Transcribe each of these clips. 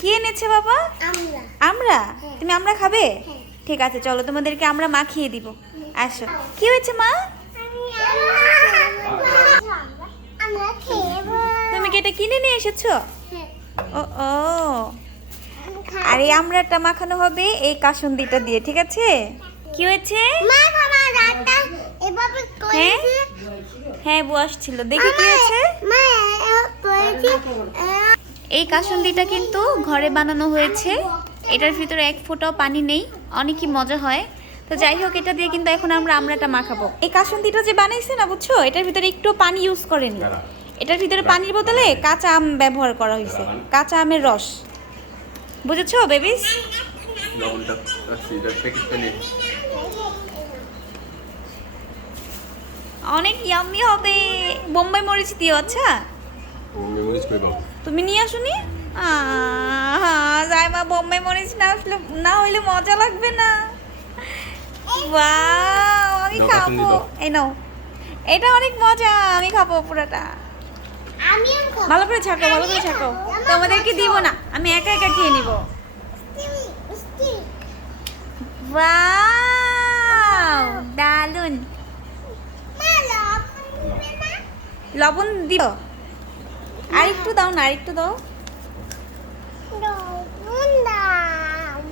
কি এনেছে বাবা? আমরা? তুমি আমরা খাবে? ঠিক আছে, চলো তোমাদেরকে আমরা মাখিয়ে দিব। আসো। কি হয়েছে মা? তুমি কি এটা কিনে নিয়ে এসেছো? ও ও, আর এই আমড়াটা মাখানো হবে এই কাসুন্দিটা দিয়ে, ঠিক আছে? কি হয়েছে? হ্যাঁ হ্যাঁ, বউ আসছিল, দেখি কি হয়েছে। এই কাসুন্দিটা কিন্তু ঘরে বানানো হয়েছে, এটার ভিতরে এক ফোঁটাও পানি নেই, অনেকই মজা হয়। তো যাই হোক, এটা দিয়ে কিন্তু এখন আমরা আমড়াটা মাখাবো। এই কাসুন্দিটা যে বানাইছে না, বুঝছো, এটার ভিতরে একটু পানি ইউজ করেনি। এটার ভিতরে পানির বদলে কাঁচা আম ব্যবহার করা হয়েছে, কাঁচা আমের রস, বুঝেছো বেবিস? অনেক ইয়াম্মি হবে। বোম্বাই মরিচ দিও। আচ্ছা, তুমি নিয়ে আসুনি? জাইমা, বোম্বাই মরিচ না হইলে মজা লাগবে না। ওয়াও, আমি খাবো। এই নাও, এটা অনেক মজা, আমি খাবো পুরোটা। ভালো করে ছাকো, ভালো করে ছাকো। তোমাদেরকে দিব না, আমি একা একা খেয়ে নিব। ওয়াও, দারুন। লবণ দিও? আরেকটু দাও না, আরেকটু দাও।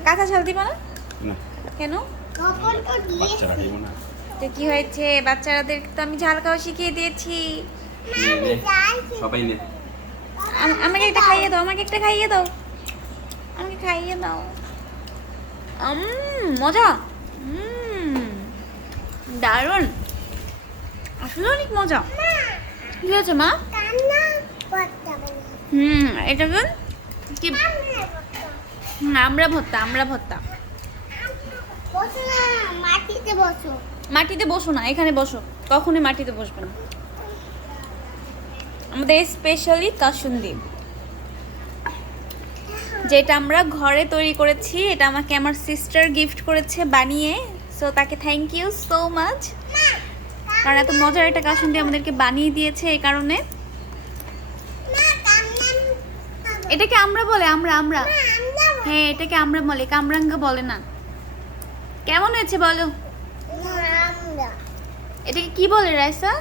কাঁচা ঝাল দিব না? কেন? তো কি হয়েছে, বাচ্চাদের তো আমি ঝাল খাওয়া শিখিয়ে দিয়েছি। আমাকে একটা খাইয়ে দাও, আমাকে একটা খাইয়ে দাও, আমাকে খাইয়ে দাও। মজা, দারুন, আসলে অনেক মজা। কি হয়েছে মা? এটা কি? আমরা ভর্তা, আমরা ভর্তা। মাটিতে বসো না, এখানে বসো, কখনোই মাটিতে বসবে না। আমাদের স্পেশালি কাসুন্দি, যেটা আমরা ঘরে তৈরি করেছি, এটা আমাকে আমার সিস্টার গিফট করেছে বানিয়ে। সো তাকে থ্যাংক ইউ সো মাচ, কারণ এত মজার একটা কাসুন্দি আমাদেরকে বানিয়ে দিয়েছে। এই কারণে এটাকে আমরা বলে, আমরা আমরা হ্যাঁ, এটাকে আমরা বলে, কামরাঙ্গা বলে না। কেমন হয়েছে বলো? এটাকে কি বলে রাইসা?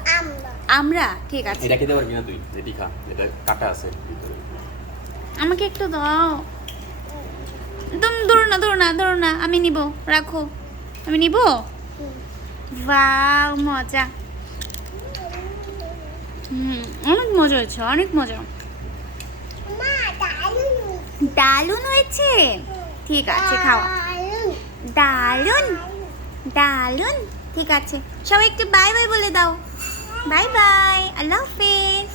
আমরা। ঠিক আছে, এটা খেতে পারবি না তুই, এটি খা, এটা কাটা আছে। আমাকে একটু দাও। তুমি ধরো না, ধরো না, ধরো না, আমি নিব, রাখো, আমি নিব। ওয়াও, মজা। অনেক মজা হয়েছে, অনেক মজা। দারুন হয়েছে। ঠিক আছে, খাওয়া। দারুন দারুন, ঠিক আছে। সবাই একটু বাই বাই বলে দাও। বাই বাই, আল্লাহ হাফেজ।